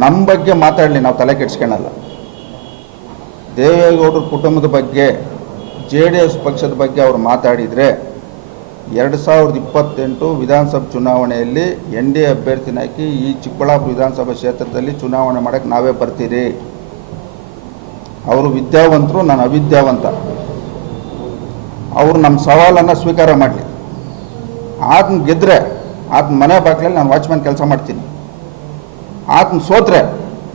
ನಮ್ಮ ಬಗ್ಗೆ ಮಾತಾಡಲಿ, ನಾವು ತಲೆ ಕೆಡಿಸ್ಕೊಳ್ಳಲ್ಲ. ದೇವೇಗೌಡರ ಕುಟುಂಬದ ಬಗ್ಗೆ, JDS ಪಕ್ಷದ ಬಗ್ಗೆ ಅವರು ಮಾತಾಡಿದರೆ 2028 ವಿಧಾನಸಭೆ ಚುನಾವಣೆಯಲ್ಲಿ NDA ಅಭ್ಯರ್ಥಿನ ಹಾಕಿ ಈ ಚಿಕ್ಕಬಳ್ಳಾಪುರ ವಿಧಾನಸಭಾ ಕ್ಷೇತ್ರದಲ್ಲಿ ಚುನಾವಣೆ ಮಾಡೋಕ್ಕೆ ನಾವೇ ಬರ್ತೀರಿ. ಅವರು ವಿದ್ಯಾವಂತರು, ನಾನು ಅವಿದ್ಯಾವಂತ. ಅವರು ನಮ್ಮ ಸವಾಲನ್ನು ಸ್ವೀಕಾರ ಮಾಡಲಿ. ಆತನ ಗೆದ್ದರೆ ಆತನ ಮನೆ ಬಾಗಿಲಲ್ಲಿ ನಾನು ವಾಚ್ಮ್ಯಾನ್ ಕೆಲಸ ಮಾಡ್ತೀನಿ. ಆತನ ಸೋತ್ರೆ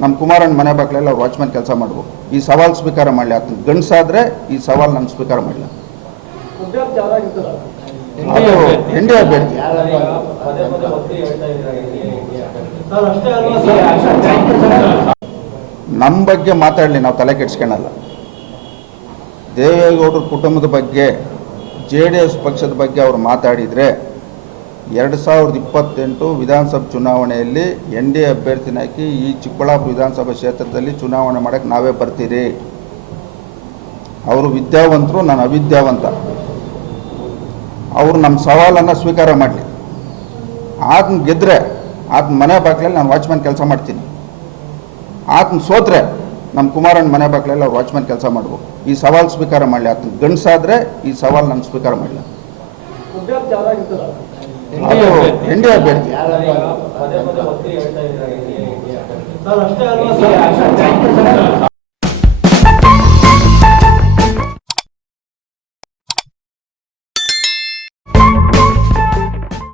ನಮ್ಮ ಕುಮಾರಣ್ಣ ಮನೆ ಬಾಗಿಲಲ್ಲಿ ಅವ್ರು ವಾಚ್ಮ್ಯಾನ್ ಕೆಲಸ ಮಾಡ್ಬೋದು. ಈ ಸವಾಲು ಸ್ವೀಕಾರ ಮಾಡಲಿ. ಆತನ ಗಂಡಸಾದರೆ ಈ ಸವಾಲು ನಾನು ಸ್ವೀಕಾರ ಮಾಡಲಿ. ಅದು NDA ಅಭ್ಯರ್ಥಿ. ನಮ್ಮ ಬಗ್ಗೆ ಮಾತಾಡಲಿ, ನಾವು ತಲೆ ಕೆಡಿಸ್ಕೊಳ್ಳಲ್ಲ. ದೇವೇಗೌಡರ ಕುಟುಂಬದ ಬಗ್ಗೆ, JDS ಪಕ್ಷದ ಬಗ್ಗೆ ಅವರು ಮಾತಾಡಿದರೆ 2028 ವಿಧಾನಸಭೆ ಚುನಾವಣೆಯಲ್ಲಿ NDA ಅಭ್ಯರ್ಥಿನ ಹಾಕಿ ಈ ಚಿಕ್ಕಬಳ್ಳಾಪುರ ವಿಧಾನಸಭಾ ಕ್ಷೇತ್ರದಲ್ಲಿ ಚುನಾವಣೆ ಮಾಡೋಕ್ಕೆ ನಾವೇ ಬರ್ತೀರಿ. ಅವರು ವಿದ್ಯಾವಂತರು, ನಾನು ಅವಿದ್ಯಾವಂತ. ಅವರು ನಮ್ಮ ಸವಾಲನ್ನು ಸ್ವೀಕಾರ ಮಾಡಲಿ. ಆತನ ಗೆದ್ದರೆ ಆತನ ಮನೆ ಬಾಗಿಲಲ್ಲಿ ನಾನು ವಾಚ್ಮ್ಯಾನ್ ಕೆಲಸ ಮಾಡ್ತೀನಿ. ಆತನ ಸೋತ್ರೆ ನಮ್ಮ ಕುಮಾರಣ್ಣ ಮನೆ ಬಾಗಿಲಲ್ಲಿ ಅವ್ರು ವಾಚ್ಮ್ಯಾನ್ ಕೆಲಸ ಮಾಡ್ಬೋದು. ಈ ಸವಾಲು ಸ್ವೀಕಾರ ಮಾಡಲಿ. ಆತನ ಗಂಡಸಾದರೆ ಈ ಸವಾಲು ನಾನು ಸ್ವೀಕಾರ ಮಾಡಲಿ. ಅದು NDA ಅಭ್ಯರ್ಥಿ.